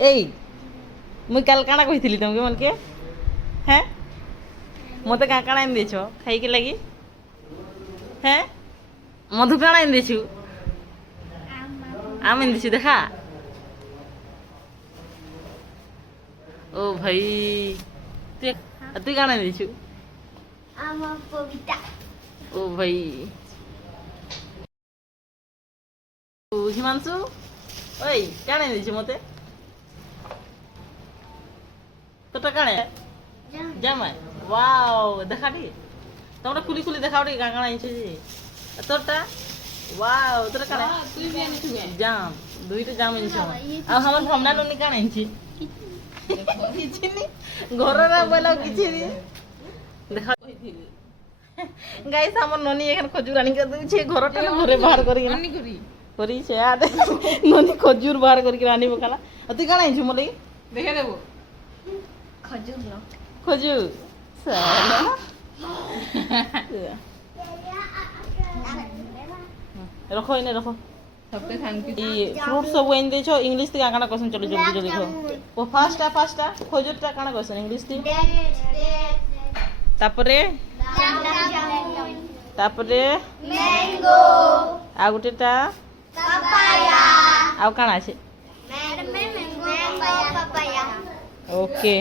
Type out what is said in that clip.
এই মুই কাল কাଣା কইଥିଲି তোমাকে মনকে হ্যাঁ মতে কাঁ কাଣା আনি দিয়েছ খাইকে লাগি হ্যাঁ মধু কাଣା আনি দিয়েছু আম আনি দিছু দেখা ও ভাই তুই তুই কাଣା আনি দিছু আমার কবিতা ও ভাই ও হিমাংশু ওই কাଣା আনি দিছু মতে তোটা কাଣା জামাই ওয়াও দেখা টি তোমরা খুলি খুলি দেখাও টি কাঁ কাଣା আনছো যে তোরটা ওয়াও তোরা কাଣା তুই বি আনিছু গে জাম দুইটা জাম আনছো আর আমার ভাবনা ননি কাଣା আনছি କିଛି ନି ଘରର ବୋଇଲା କିଛି ନି ଦେଖା ଗାଇସ୍ ଆମର ନନି ଏখানে ଖଜୁର ଆଣିକି ଦଉଛି ଘରଟା ଘରେ ବାହାର କରିକି আনি করি କରି ସେ ଆଡେ ନନି ଖଜୁର ବାହାର କରିକି ଆଣିବ କାଲା ଆଉ ତୁଇ କାଣା ଆଣିଛୁ ମୋର ଲାଗି দেখে দেব খজুর ন ଖଜୁର ସାଲା ରଖ ଏନେ ରଖ সবটা থ্যাংক ইউ ই ফ্রুট ସବୁ ଆଣି ଦେଇଛ ଇଂଲିଶ তে କାଣା କହିସନ୍ ଚलो ଜଲ୍ଦି ଜଲ୍ଦି କହ ଓ ଫାର୍ଷ୍ଟଟା ଖଜୁରଟା କାଣା କହିସନ୍ ଇଂଲିଶ তে ତାପରେ ତାପରେ ম্যাঙ্গো ଆଉ ଗୋଟେଟା পাপায়া ଆଉ କାଣା ଅଛି ম্যাঙ্গো পাপায়া ଓକେ